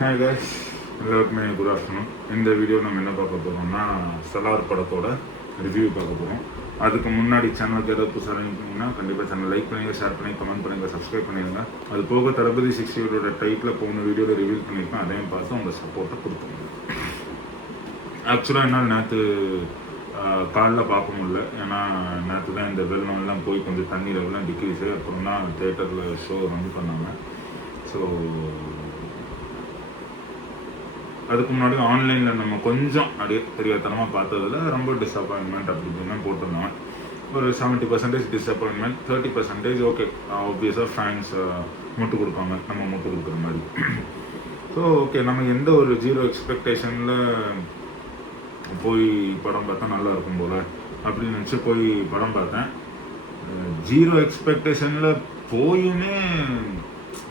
Hi guys, எல்லாருக்குமே good afternoon. இந்த video நம்ம என்ன பார்க்க போகிறோம்னா சலார் படத்தோட ரிவ்யூ பார்க்க போகிறோம். அதுக்கு முன்னாடி சேனலுக்கு ஏதாவது புதுசாக இருந்தீங்கன்னா கண்டிப்பாக சேனல் லைக் பண்ணுங்கள், ஷேர் பண்ணி கமெண்ட் பண்ணுங்கள், சப்ஸ்கிரைப் பண்ணிடுங்க. அது போக தளபதி 60 டைட்டில் போன வீடியோவில் ரிவீல் பண்ணியிருக்கேன், அதையும் பார்த்து உங்கள் சப்போர்ட்டை கொடுத்துருங்க. ஆக்சுவலாக என்னால் நேற்று காலைல பார்க்க முடியல, ஏன்னா நேற்று தான் இந்த வெள்ளம்லாம் போய் கொஞ்சம் தண்ணி லெவலாம் டிக்ரீஸு. அப்புறம் தான் தேட்டரில் ஷோ ரன் பண்ணாங்க. ஸோ அதுக்கு முன்னாடி ஆன்லைனில் நம்ம கொஞ்சம் அப்படியே தெரியாதனமாக பார்த்ததில் ரொம்ப டிஸப்பாயின்மெண்ட் அப்படி இப்படின்னு போட்டிருந்தோம். ஒரு 70% டிஸப்பாயின்மெண்ட், 30% ஓகே. ஆப்வியஸாக ஃபேன்ஸ் முட்டு கொடுப்பாங்க, நம்ம முட்டு கொடுக்குற மாதிரி. ஸோ ஓகே, நம்ம எந்த ஒரு ஜீரோ எக்ஸ்பெக்டேஷனில் போய் படம் பார்த்தா நல்லா இருக்கும் போல் அப்படின்னு நினச்சி போய் படம் பார்த்தேன். ஜீரோ எக்ஸ்பெக்டேஷனில் போயுமே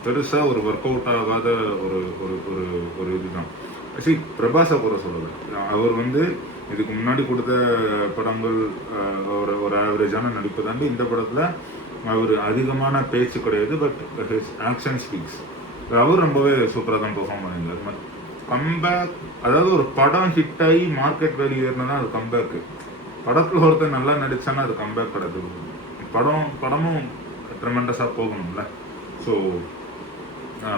பெருசாக ஒரு ஒர்க் அவுட் ஆகாத ஒரு ஒரு ஒரு இதுதான். பிரபாஸை கூட சொல்லலை. அவர் இதுக்கு முன்னாடி கொடுத்த படங்கள் ஒரு ஆவரேஜான நடிப்பு தாண்டி இந்த படத்தில் அவர் அதிகமான பேச்சு கிடையாது, பட் ஹிஸ் ஆக்ஷன் ஸ்பீக்ஸ். அவர் ரொம்பவே சூப்பராக தான் பெர்ஃபார்ம் பண்ணியிருந்தார். கம்பேக், அதாவது ஒரு படம் ஹிட் ஆகி மார்க்கெட் வேல்யூ ஏறினா அது கம்பேக்கு. படத்தில் ஒருத்தர் நல்லா நடித்தானா அது கம்பேக் கிடையாது. படமும் ட்ரெமெண்டஸாக போகணும்ல. ஸோ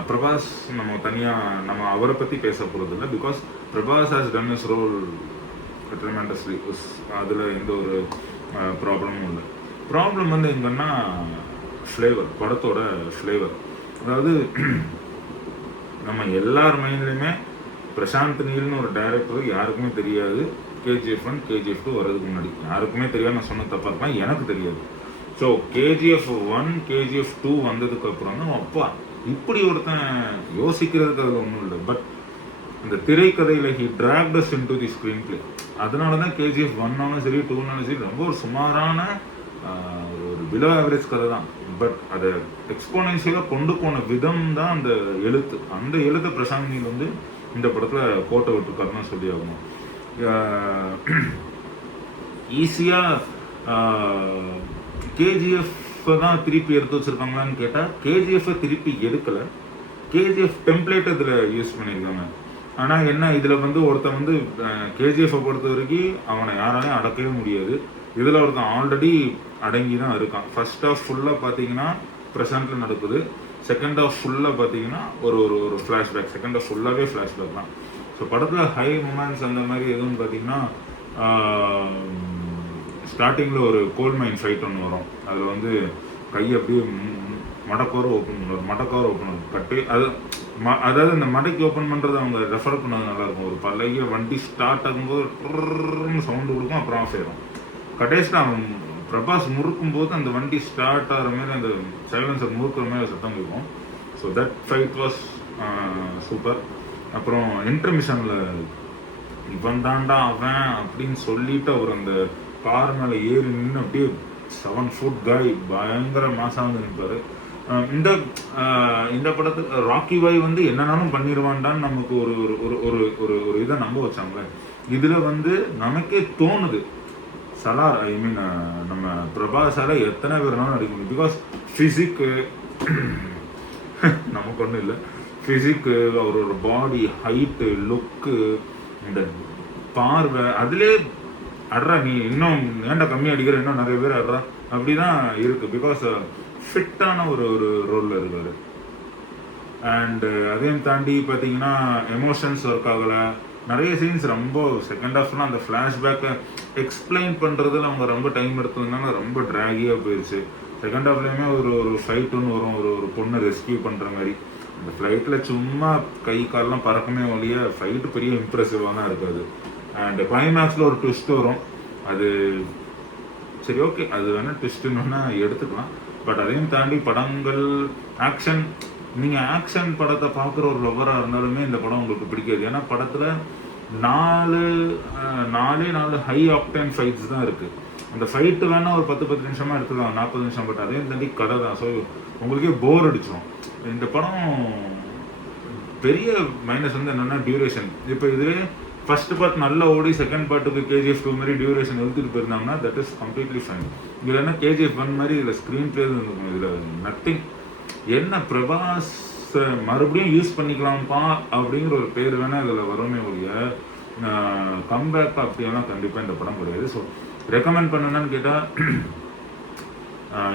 பிரபாஸ் நம்ம தனியாக நம்ம அவரை பற்றி பேச போகிறது இல்லை, because Prabhas has done his role tremendously. அதில் எந்த ஒரு ப்ராப்ளமும் இல்லை. ப்ராப்ளம் எங்கன்னா ஃப்ளேவர், படத்தோட ஃப்ளேவர். அதாவது நம்ம எல்லார் மைண்ட்லையுமே பிரசாந்த் நீல்னு ஒரு டைரக்டர் யாருக்குமே தெரியாது. KGF 1 KGF 2 வர்றதுக்கு முன்னாடி யாருக்குமே தெரியாது. நான் சொன்ன தப்பாக இருக்கலாம், எனக்கு தெரியாது. ஸோ KGF 1 KGF 2 வந்ததுக்கப்புறம் தான் அப்பா இப்படி ஒருத்தன் யோசிக்கிறதுக்கு அதில் ஒன்றும் இல்லை. பட் இந்த திரைக்கதையில் he dragged us into the screenplay. அதனால தான் KGF 1 சரி 2 சரி ரொம்ப ஒரு சுமாரான ஒரு பிலோ ஆவரேஜ் கதை தான். பட் அதை எக்ஸ்போனன்ஷியலாக கொண்டு போன விதம் தான் அந்த எழுத்து. அந்த எழுத்தை பிரசாந்த் நீல் இந்த படத்தில் கோட்டை விட்டுருக்காருன்னு சொல்லி ஆகணும். ஈஸியாக KGF தான் திருப்பி எடுத்து வச்சிருக்காங்களான்னு கேட்டால் KGF திருப்பி எடுக்கலை. KGF டெம்ப்ளேட் இதில் யூஸ் பண்ணியிருக்காங்க. ஆனால் என்ன, இதில் ஒருத்தன் KGF பொறுத்த வரைக்கும் அவனை யாராலையும் அடக்கவே முடியாது. இதில் ஒருத்தன் ஆல்ரெடி அடங்கி தான் இருக்கான். ஃபர்ஸ்ட் ஹாஃப் ஃபுல்லாக பார்த்தீங்கன்னா ப்ரெசென்ட்டில் நடக்குது. செகண்ட் ஹாஃப் ஃபுல்லாக பார்த்தீங்கன்னா ஒரு ஒரு ஃப்ளாஷ்பேக். செகண்ட் ஹாஃப் ஃபுல்லாகவே ஃப்ளாஷ்பேக் தான். ஸோ படத்தில் ஹை மூமெண்ட்ஸ் அந்த மாதிரி எதுவும் பார்த்தீங்கன்னா ஸ்டார்டிங்கில் ஒரு கோல் மைன் ஃபைட் ஒன்று வரும். அதில் கை அப்படியே மடக்கோரை ஓப்பன் பண்ணுவார். மடக்கோரை ஓப்பன் கட்டி அதாவது இந்த மடக்கி ஓப்பன் பண்ணுறது அவங்க ரெஃபர் பண்ணது நல்லாயிருக்கும். ஒரு பழைய வண்டி ஸ்டார்ட் ஆகும்போது சவுண்டு கொடுக்கும், அப்புறம் ஆஃப் ஆயிடும். கடைசியில் அவன் பிரபாஸ் முறுக்கும் போது அந்த வண்டி ஸ்டார்ட் ஆகிற மாதிரி அந்த சைலன்சர் முறுக்கிற மாதிரி சத்தம் இருக்கும். So that fight was super. அப்புறம் இன்டர்மிஷனில் இவன் தாண்டா அவன் அப்படின்னு சொல்லிட்டு அவர் அந்த கார் மேலே ஏறி நின்று அப்படியே 7 foot காய் பயங்கர மாசாக நிற்பார். இந்த படத்துக்கு ராக்கி பாய் என்னன்னாலும் பண்ணிடுவான்டான்னு நமக்கு ஒரு ஒரு ஒரு ஒரு இதை நம்ப வச்சாங்க. இதில் நமக்கே தோணுது சலார், ஐ மீன் நம்ம பிரபாஸால எத்தனை பேர்னாலும் நடிக்க முடியும். பிகாஸ் ஃபிசிக்கு நமக்கு ஒன்றும் இல்லை. ஃபிசிக்கு, அவரோட பாடி ஹைட்டு, லுக்கு, இந்த பார்வை, அதிலே அட்ரா நீ இன்னும் ஏன்டா கம்மியாக அடிக்கிற, இன்னும் நிறைய பேர் அட்ரா அப்படி தான் இருக்குது. பிகாஸ் ஃபிட்டான ஒரு ரோலில் இருக்கார். அண்டு அதையும் தாண்டி பார்த்தீங்கன்னா எமோஷன்ஸ் ஒர்க் ஆகலை. நிறைய சீன்ஸ் ரொம்ப செகண்ட் ஹாஃப்லாம் அந்த ஃப்ளாஷ்பேக்கை எக்ஸ்பிளைன் பண்ணுறதுல அவங்க ரொம்ப டைம் எடுத்ததுனால ரொம்ப ட்ராகியாக போயிடுச்சு. செகண்ட் ஹாஃப்லேயுமே ஒரு ஃபைட்டுன்னு வரும், ஒரு பொண்ணை ரெஸ்கியூ பண்ணுற மாதிரி. அந்த ஃப்ளைட்டில் சும்மா கை காலெலாம் பறக்கமே ஒழிய ஃபைட்டு பெரிய இம்ப்ரெசிவாக தான் இருக்காது. அண்ட் கிளைமேக்ஸில் ஒரு ட்விஸ்ட் வரும். அது சரி, ஓகே, அது வேணால் ட்விஸ்ட்டுன்னு எடுத்துக்கலாம். பட் அதையும் தாண்டி படங்கள் ஆக்ஷன், நீங்கள் ஆக்ஷன் படத்தை பார்க்குற ஒரு லவ்வராக இருந்தாலுமே இந்த படம் உங்களுக்கு பிடிக்காது. ஏன்னா படத்தில் 4 ஹை ஆக்டேன் ஃபைட்ஸ் தான் இருக்குது. அந்த ஃபைட்டு வேணால் ஒரு 10 நிமிஷமாக எடுத்துக்கலாம், 40 நிமிஷம். பட் அதையும் தாண்டி கதை தான். ஸோ உங்களுக்கே போர் அடிச்சிடும். இந்த படம் பெரிய மைனஸ் என்னென்னா டியூரேஷன். இப்போ இதுவே ஃபர்ஸ்ட் பார்ட் நல்லா ஓடி செகண்ட் பார்ட்டுக்கு KGF 2 மாதிரி டியூரேஷன் எழுத்துட்டு போயிருந்தாங்கன்னா தட் இஸ் கம்ப்ளீட்லி ஃபைன். இதில் என்ன KGF 1 மாதிரி இதில் ஸ்க்ரீன் பிளே இருக்கும், இதில் நத்திங். என்ன பிரபாஸ் மறுபடியும் யூஸ் பண்ணிக்கலாம்ப்பா அப்படிங்கிற ஒரு பேர் வேணால் இதில் வருமே ஒழிய கம்பேக் அப்படியெல்லாம் கண்டிப்பாக இந்த படம் கிடையாது. ஸோ ரெக்கமெண்ட் பண்ணணுன்னு கேட்டால்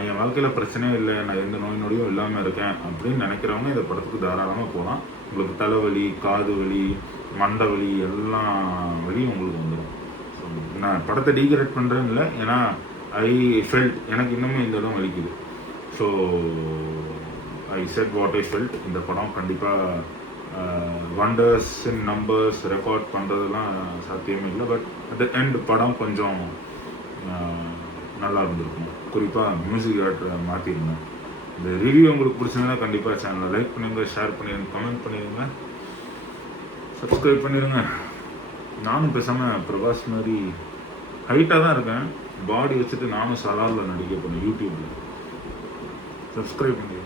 என் வாழ்க்கையில் பிரச்சனையே இல்லை, நான் எந்த நோய் நொடியும் இல்லாமல் இருக்கேன் அப்படின்னு நினைக்கிறவங்க இந்த படத்துக்கு தாராளமாக போகலாம். உங்களுக்கு தலைவலி, காது வலி, மண்டை வலி எல்லாம் வலியும் உங்களுக்கு வந்துடும். ஸோ நான் படத்தை டீக்ரேட் பண்ணுறேன்னு இல்லை, ஏன்னா ஐ ஃபெல்ட் எனக்கு இன்னமும் இந்த இடம் வலிக்குது. So I set what I felt. இந்த படம் கண்டிப்பாக வண்டர்ஸ் இன் நம்பர்ஸ் ரெக்கார்ட் பண்ணுறதுலாம் சாத்தியமே இல்லை. பட் அட் த எண்ட் படம் கொஞ்சம் நல்லா இருந்திருக்கும். குறிப்பாக மியூசிக் டேரக்டரை மாற்றிருந்தேன். இந்த ரிவ்யூ உங்களுக்கு பிடிச்சிருந்தா கண்டிப்பாக சேனலை லைக் பண்ணிடுங்க, ஷேர் பண்ணிடுங்க, கமெண்ட் பண்ணிடுங்க, சப்ஸ்கிரைப் பண்ணிடுங்க. நானும் பேசாமல் பிரபாஸ் மாதிரி ஹைட்டாக தான் இருக்கேன், பாடி வச்சுட்டு நானும் சலாரில் நடிக்க போனேன் யூடியூப்பில். சப்ஸ்கிரைப் பண்ணிடுங்க.